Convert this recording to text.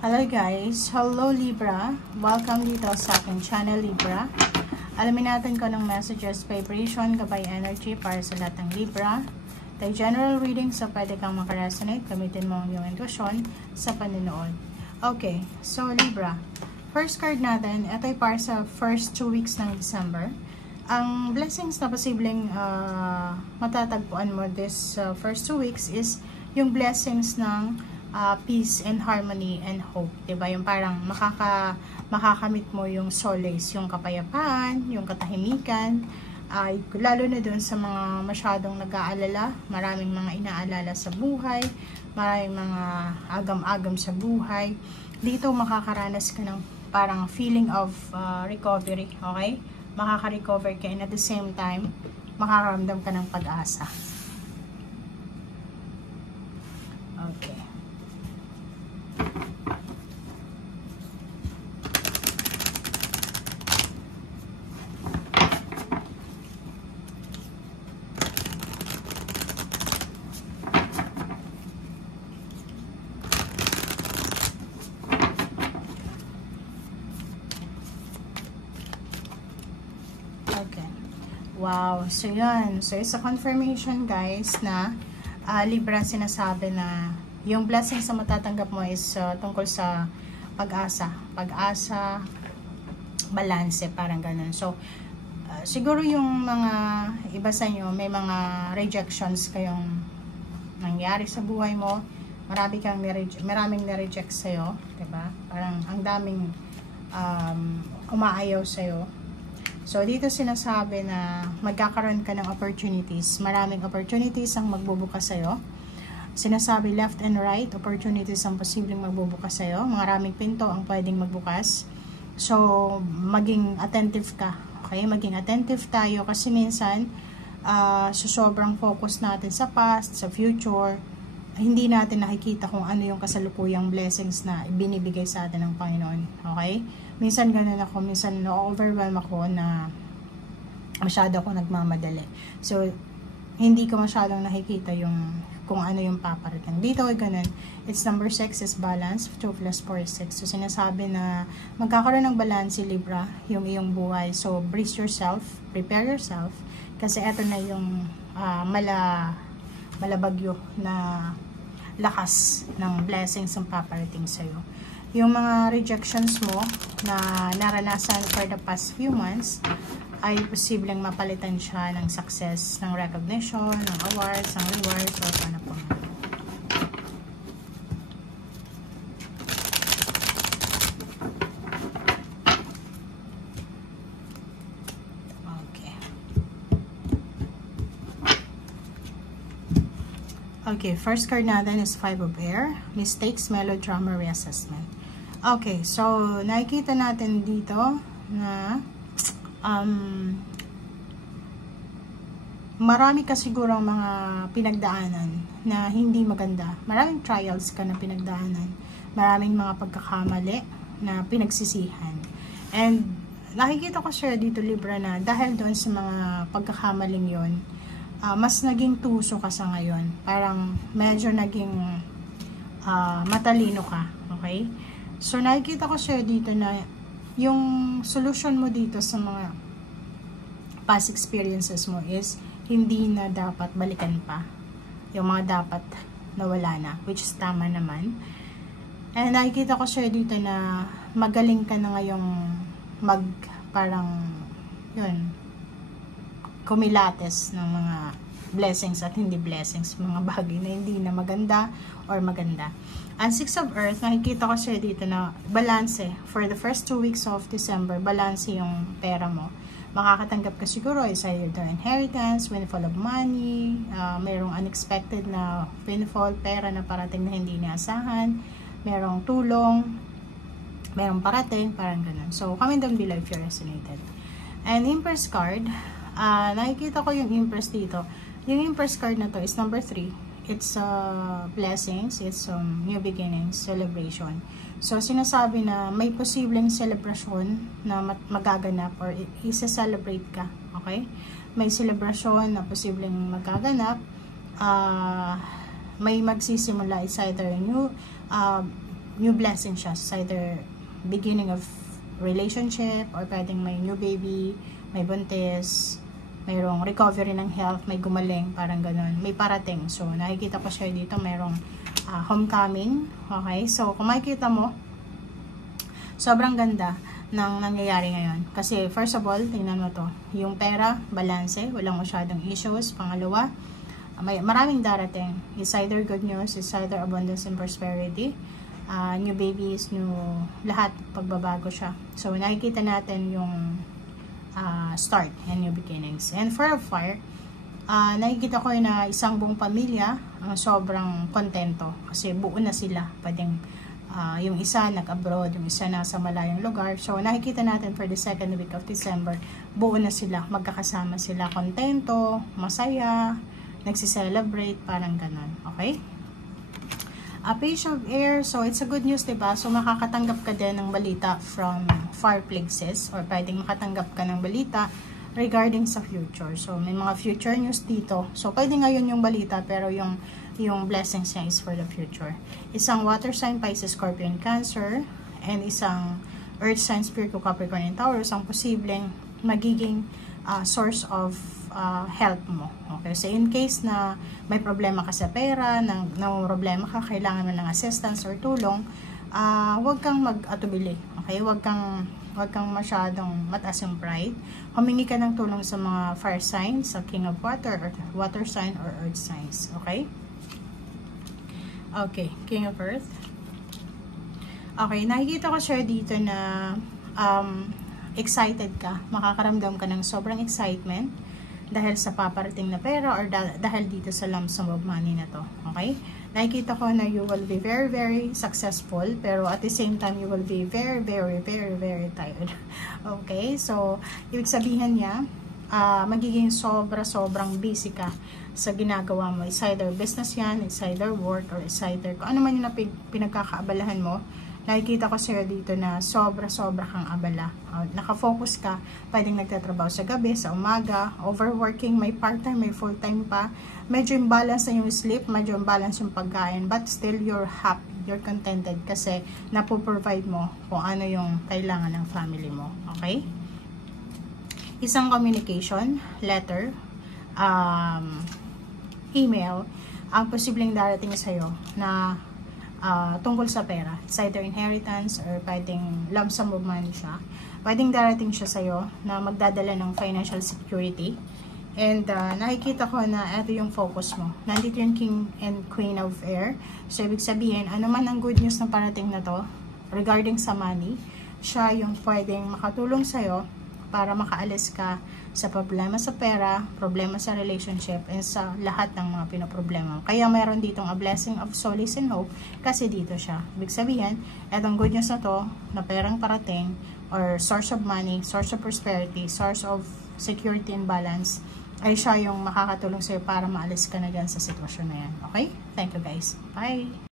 Hello guys! Hello Libra! Welcome dito sa aking channel Libra. Alamin natin kung anong messages, vibration, gabay energy para sa lahat ng Libra. Tayo general reading so pwede kang makaresonate. Gamitin mo ang iyong intuition sa panunood. Okay, so Libra. First card natin, ito ay para sa first 2 weeks ng December. Ang blessings na posibleng matatagpuan mo this first 2 weeks is yung blessings ng peace and harmony and hope, diba? Yung parang makakamit mo yung solace, yung kapayapaan, yung katahimikan, lalo na dun sa mga masyadong nag-aalala, maraming mga inaalala sa buhay, maraming mga agam-agam sa buhay. Dito makakaranas ka ng parang feeling of recovery, okay? Makaka-recover ka and at the same time, makakaramdam ka ng pag-asa. Okay. Wow, so yun. So it's a confirmation guys na Libra sinasabi na yung blessings na matatanggap mo is tungkol sa pag-asa. Pag-asa, balanse, parang ganun. So, siguro yung mga iba sa inyo, may mga rejections kayong nangyari sa buhay mo. Maraming nireject sa'yo, diba? Parang ang daming umaayaw sa'yo. So, dito sinasabi na magkakaroon ka ng opportunities. Maraming opportunities ang magbubukas sa'yo. Sinasabi left and right, opportunities ang posibleng magbubukas sa'yo. Maraming pinto ang pwedeng magbukas. So, maging attentive ka. Okay? Maging attentive tayo kasi minsan, sobrang focus natin sa past, sa future, hindi natin nakikita kung ano yung kasalukuyang blessings na binibigay sa atin ng Panginoon. Okay? Minsan ganun ako, minsan na-overwhelm ako na masyado ako nagmamadali. So, hindi ko masyadong nakikita yung kung ano yung paparating. Dito ay ganun. It's number 6 is balance. 2 plus 4 is 6. So, sinasabi na magkakaroon ng balance si Libra, yung iyong buhay. So, brace yourself, prepare yourself, kasi eto na yung malabagyo na lakas ng blessings ang paparating sa'yo. Yung mga rejections mo na naranasan for the past few months ay posibleng mapalitan siya ng success, ng recognition, ng awards, ng rewards, o ano po. Okay, first card natin is 5 of Air. Mistakes, melodrama, reassessment. Okay, so nakikita natin dito na marami ka siguro mga pinagdaanan na hindi maganda. Maraming trials ka na pinagdaanan. Maraming mga pagkakamali na pinagsisihan. And nakikita ko siya dito, Libra, na dahil doon sa mga pagkakamaling yon, mas naging tuso ka sa ngayon. Parang medyo naging matalino ka. Okay? So, nakikita ko siya dito na yung solution mo dito sa mga past experiences mo is hindi na dapat balikan pa. Yung mga dapat nawala na. Which is tama naman. And nakikita ko siya dito na magaling ka na ngayong kumilates ng mga blessings at hindi blessings, mga bagay na hindi na maganda or maganda. Ang 6 of Earth, nakikita ko siya dito na balance. For the first 2 weeks of December, balance yung pera mo. Makakatanggap ka siguro is either inheritance, windfall of money, mayroong unexpected na windfall, pera na parating na hindi inaasahan, mayroong tulong, mayroong parating, parang ganun. So, comment down below if you resonated. And Empress card, nakikita ko yung Empress dito. Yung Empress card na to is number 3. It's blessings, it's new beginnings, celebration. So, sinasabi na may posibleng celebration na magaganap or isa-celebrate ka. Okay? May celebration na posibleng magaganap. May magsisimula is either new new blessing siya. It's either beginning of relationship, or pwedeng may new baby, may buntis, mayroong recovery ng health, may gumaling, parang ganun. May parating. So, nakikita ko siya dito, mayroong homecoming. Okay? So, kung makikita mo, sobrang ganda ng nangyayari ngayon. Kasi, first of all, tingnan mo to. Yung pera, balanse, walang masyadong issues. Pangalawa, maraming darating. It's either good news, it's either abundance and prosperity. New babies, new lahat, pagbabago siya. So, nakikita natin yung start and new beginnings. And for a fire, nakikita ko na isang buong pamilya sobrang kontento kasi buo na sila. Pwedeng yung isa nag-abroad, yung isa nasa malayong lugar. So, nakikita natin for the second week of December, buo na sila, magkakasama sila, kontento, masaya, nagsiselebrate, parang ganon. Okay? A page of air, so it's a good news, diba? So, makakatanggap ka din ng balita from far places, or pwedeng makatanggap ka ng balita regarding sa future. So, may mga future news dito. So, pwede ngayon yung balita, pero yung blessings niya is for the future. Isang water sign, Pisces, Scorpion, Cancer, and isang earth sign, Virgo, Capricorn, and Taurus, ang posibleng magiging source of help mo. Okay, so in case na may problema ka sa pera, na problema ka, kailangan mo ng assistance or tulong, huwag kang mag-atubili. Okay, huwag kang masyadong mataas yung pride. Humingi ka ng tulong sa mga fire signs, sa King of Water, or water sign, or earth signs. Okay? Okay, King of Earth. Okay, nakikita ko siya dito na excited ka, makakaramdam ka ng sobrang excitement dahil sa paparating na pera, or dahil dito sa lump sum of money na to. Okay? Nakikita ko na you will be very, very successful, pero at the same time, you will be very, very, very, very tired. Okay? So, ibig sabihin niya, magiging sobrang busy ka sa ginagawa mo. It's either business yan, it's either work, or it's either kung ano man yung pinagkakaabalahan mo. Nakikita ko sa'yo dito na sobra kang abala. Nakafocus ka, pwedeng nagtatrabaho sa gabi, sa umaga, overworking, may part-time, may full-time pa. Medyo imbalance na yung sleep, medyo imbalance yung pagkain, but still you're happy, you're contented kasi napoprovide mo kung ano yung kailangan ng family mo. Okay? Isang communication, letter, email, ang posibleng darating sa'yo na tungkol sa pera. It's either inheritance or pwedeng lump sum of money siya. Pwedeng darating siya sa'yo na magdadala ng financial security. And nakikita ko na ito yung focus mo. Nandito yung King and Queen of Air. So, ibig sabihin, ano man ang good news na parating na to regarding sa money, siya yung pwedeng makatulong sa'yo para makaalis ka sa problema sa pera, problema sa relationship, and sa lahat ng mga pinoproblema. Kaya mayroon ditong a blessing of solace and hope kasi dito siya. Ibig sabihin, etong good news na to, na perang parating, or source of money, source of prosperity, source of security and balance, ay siya yung makakatulong sa'yo para maalis ka na dyan sa sitwasyon na yan. Okay? Thank you guys. Bye!